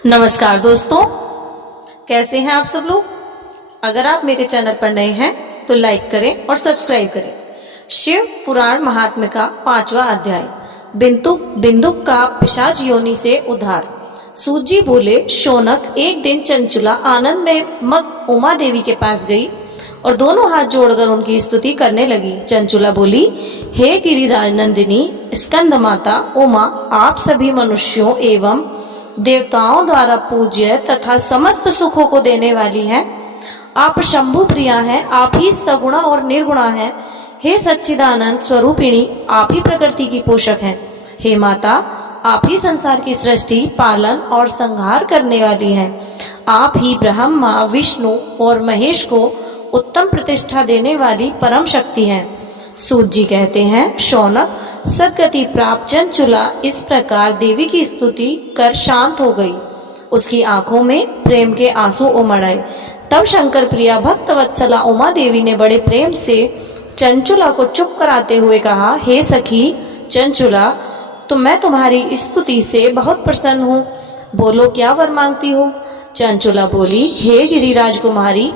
नमस्कार दोस्तों, कैसे हैं आप सब लोग। अगर आप मेरे चैनल पर नए हैं तो लाइक करें और सब्सक्राइब करें। शिव पुराण महात्म्य का 5वां अध्याय, बिंदुक का पिशाच योनि से उद्धार। सूत जी बोले, शौनक एक दिन चंचुला आनंद में मग उमा देवी के पास गई और दोनों हाथ जोड़कर उनकी स्तुति करने लगी। चंचुला बोली, हे गिरिराज नंदिनी स्कंद माता उमा, आप सभी मनुष्यों एवं देवताओं द्वारा पूज्य तथा समस्त सुखों को देने वाली हैं। आप शंभु प्रिया हैं, आप ही सगुणा और निर्गुणा हैं। हे सच्चिदानंद स्वरूपिणी, आप ही प्रकृति की पोषक हैं। हे माता, आप ही संसार की सृष्टि, पालन और संहार करने वाली हैं। आप ही ब्रह्मा, विष्णु और महेश को उत्तम प्रतिष्ठा देने वाली परम शक्ति हैं। सूत जी कहते हैं, शौनक, सद्गति प्राप्त चंचुला इस प्रकार देवी की स्तुति कर शांत हो गई। उसकी आंखों में प्रेम के आंसू उमड़ आए। तब शंकर प्रिया भक्त वत्सला उमा देवी ने बड़े प्रेम से चंचुला को चुप कराते हुए कहा, हे सखी चंचुला, तो मैं तुम्हारी स्तुति से बहुत प्रसन्न हूँ। बोलो, क्या वर मांगती हो। चंचुला बोली, हे गिरिराज कुमारी,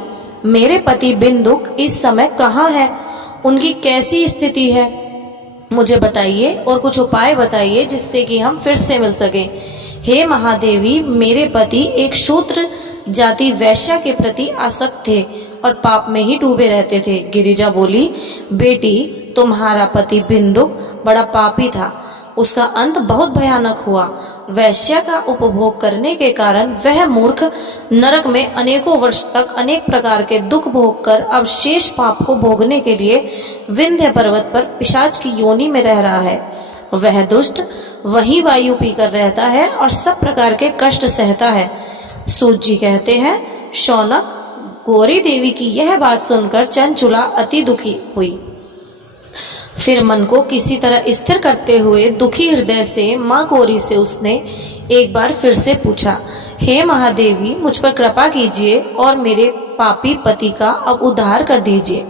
मेरे पति बिंदुक इस समय कहाँ है, उनकी कैसी स्थिति है, मुझे बताइए और कुछ उपाय बताइए जिससे कि हम फिर से मिल सकें। हे महादेवी, मेरे पति एक शूद्र जाति वैश्या के प्रति आसक्त थे और पाप में ही डूबे रहते थे। गिरिजा बोली, बेटी, तुम्हारा पति बिंदुक बड़ा पापी था, उसका अंत बहुत भयानक हुआ। वैश्या का उपभोग करने के कारण वह मूर्ख नरक में अनेकों वर्ष तक अनेक प्रकार के दुख भोग कर अब शेष पाप को भोगने के लिए विंध्य पर्वत पर पिशाच की योनि में रह रहा है। वह दुष्ट वही वायु पीकर रहता है और सब प्रकार के कष्ट सहता है। सूत जी कहते हैं, शौनक, गौरी देवी की यह बात सुनकर चंचुला अति दुखी हुई। फिर मन को किसी तरह स्थिर करते हुए दुखी हृदय से माँ गौरी से उसने एक बार फिर से पूछा, हे महादेवी, मुझ पर कृपा कीजिए और मेरे पापी पति का अब उद्धार कर दीजिए।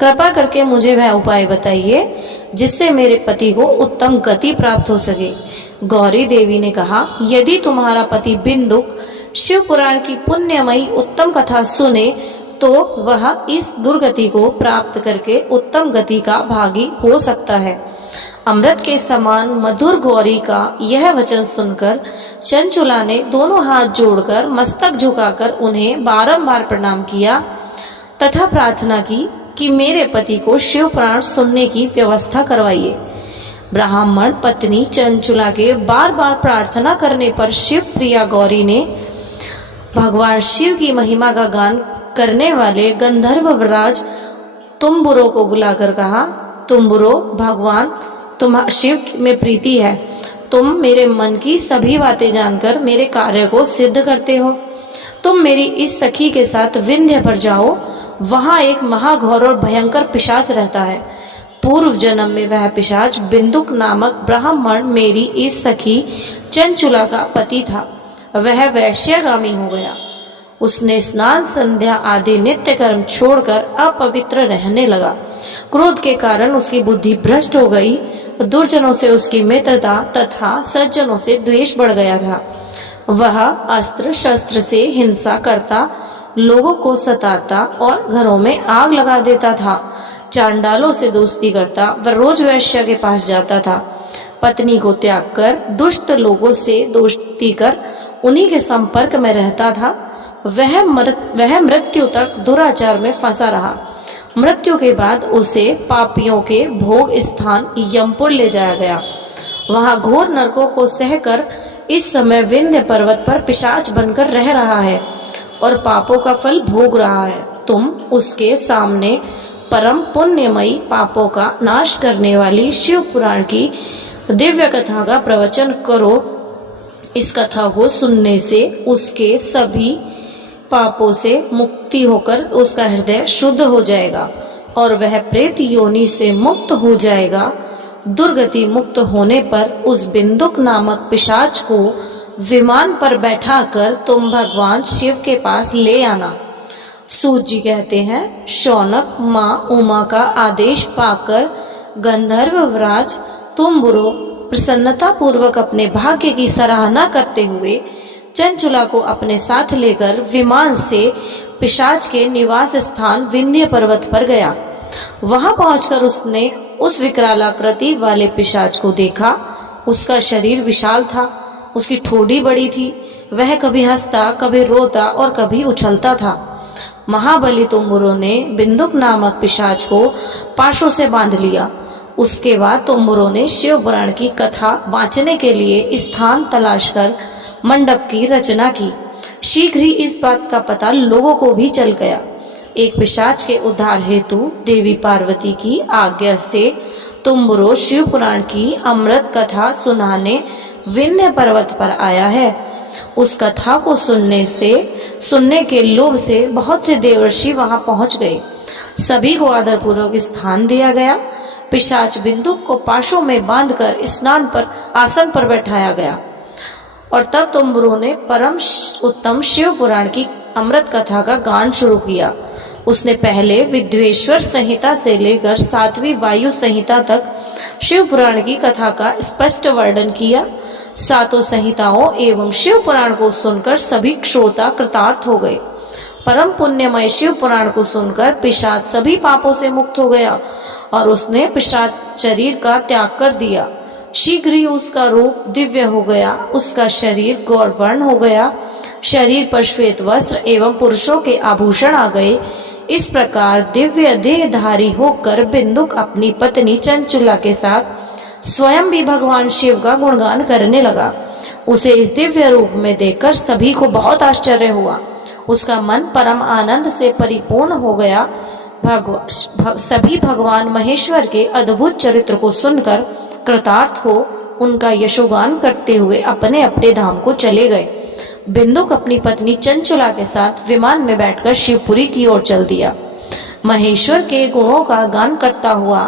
कृपा करके मुझे वह उपाय बताइए जिससे मेरे पति को उत्तम गति प्राप्त हो सके। गौरी देवी ने कहा, यदि तुम्हारा पति बिंदुक शिव पुराण की पुण्यमयी उत्तम कथा सुने तो वह इस दुर्गति को प्राप्त करके उत्तम गति का भागी हो सकता है। अमृत के समान मधुर गौरी का यह वचन सुनकर चंचुला ने दोनों हाथ जोड़कर मस्तक झुकाकर उन्हें बारंबार प्रणाम किया तथा प्रार्थना की कि मेरे पति को शिव पुराण सुनने की व्यवस्था करवाइए। ब्राह्मण पत्नी चंचुला के बार बार प्रार्थना करने पर शिव प्रिया गौरी ने भगवान शिव की महिमा का गान करने वाले गंधर्वराज तुम्बुरो को बुलाकर कहा, तुम्बुरो, भगवान तुम शिव में प्रीति है, तुम मेरे मन की सभी बातें जानकर मेरे कार्य को सिद्ध करते हो। तुम मेरी इस सखी के साथ विंध्य पर जाओ, वहां एक महाघोर और भयंकर पिशाच रहता है। पूर्व जन्म में वह पिशाच बिंदुक नामक ब्राह्मण मेरी इस सखी चंचुला का पति था। वह वैश्यगामी हो गया। उसने स्नान संध्या आदि नित्य कर्म छोड़कर अपवित्र रहने लगा। क्रोध के कारण उसकी बुद्धि भ्रष्ट हो गई। दुर्जनों से उसकी मित्रता तथा सज्जनों से द्वेष बढ़ गया था। वह अस्त्र शस्त्र से हिंसा करता, लोगों को सताता और घरों में आग लगा देता था। चांडालों से दोस्ती करता, वह रोज वैश्या के पास जाता था। पत्नी को त्याग कर दुष्ट लोगों से दोस्ती कर उन्हीं के संपर्क में रहता था। वह मृत्यु तक दुराचार में फंसा रहा। मृत्यु के बाद उसे पापियों के भोग स्थान यमपुर ले जाया गया। वहां घोर नरकों को सहकर इस समय विंध्य पर्वत पर पिशाच बनकर रह रहा है और पापों का फल भोग रहा है। तुम उसके सामने परम पुण्यमयी पापों का नाश करने वाली शिव पुराण की दिव्य कथा का प्रवचन करो। इस कथा को सुनने से उसके सभी पापों से मुक्ति होकर उसका हृदय शुद्ध हो जाएगा और वह प्रेत योनि से मुक्त हो जाएगा। दुर्गति मुक्त होने पर उस बिंदुक नामक पिशाच को विमान पर बैठाकर तुम भगवान शिव के पास ले आना। सूत जी कहते हैं, शौनक माँ उमा का आदेश पाकर गंधर्वराज तुम्बुरो प्रसन्नता पूर्वक अपने भाग्य की सराहना करते हुए चंचुला को अपने साथ लेकर विमान से पिशाच के निवास स्थान विंध्य पर्वत पर गया। वहां पहुंचकर उसने उस विकरालाकृति वाले पिशाच को देखा। उसका शरीर विशाल था, उसकी ठोड़ी बड़ी थी, वह कभी हंसता, कभी रोता और कभी उछलता था। महाबली तुम्बुरु ने बिंदुक नामक पिशाच को पाशों से बांध लिया। उसके बाद तुम्बुरु ने शिव पुराण की कथा वाचने के लिए स्थान तलाश कर मंडप की रचना की। शीघ्र ही इस बात का पता लोगों को भी चल गया। एक पिशाच के उद्धार हेतु देवी पार्वती की आज्ञा से तुम्बुरु शिव पुराण की अमृत कथा सुनाने विंध्य पर्वत पर आया है। उस कथा को सुनने के लोभ से बहुत से देवर्षि वहां पहुंच गए। सभी को आदरपूर्वक स्थान दिया गया। पिशाच बिंदुक को पाशों में बांधकर स्नान पर आसन पर बैठाया गया और तब तुम्बुरु ने परम उत्तम शिव पुराण की अमृत कथा का गान शुरू किया। उसने पहले विद्वेश्वर संहिता से लेकर 7वीं वायु संहिता तक शिव पुराण की कथा का स्पष्ट वर्णन किया। 7 संहिताओं एवं शिव पुराण को सुनकर सभी श्रोता कृतार्थ हो गए। परम पुण्यमय शिव पुराण को सुनकर पिशाच सभी पापों से मुक्त हो गया और उसने पिशाच शरीर का त्याग कर दिया। शीघ्र ही उसका रूप दिव्य हो गया, उसका शरीर गौरवर्ण हो गया, शरीर पर श्वेत वस्त्र एवं पुरुषों के आभूषण आ गए। इस प्रकार दिव्य देहधारी होकर बिंदुक अपनी पत्नी चंचुला के साथ स्वयं भी भगवान शिव का गुणगान करने लगा। उसे इस दिव्य रूप में देखकर सभी को बहुत आश्चर्य हुआ। उसका मन परम आनंद से परिपूर्ण हो गया। सभी भगवान महेश्वर के अद्भुत चरित्र को सुनकर कृतार्थ हो उनका यशोगान करते हुए अपने अपने धाम को चले गए। बिंदुक अपनी पत्नी चंचुला के साथ विमान में बैठकर शिवपुरी की ओर चल दिया। महेश्वर के गुणों का गान करता हुआ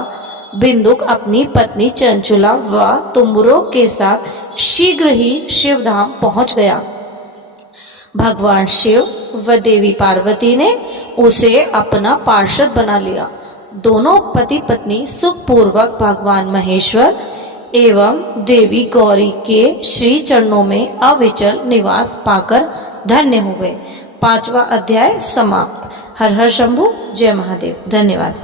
बिंदुक अपनी पत्नी चंचुला व तुम्बुरु के साथ शीघ्र ही शिवधाम पहुंच गया। भगवान शिव व देवी पार्वती ने उसे अपना पार्षद बना लिया। दोनों पति पत्नी सुखपूर्वक भगवान महेश्वर एवं देवी गौरी के श्री चरणों में अविचल निवास पाकर धन्य हो गए। 5वां अध्याय समाप्त। हर हर शंभु, जय महादेव। धन्यवाद।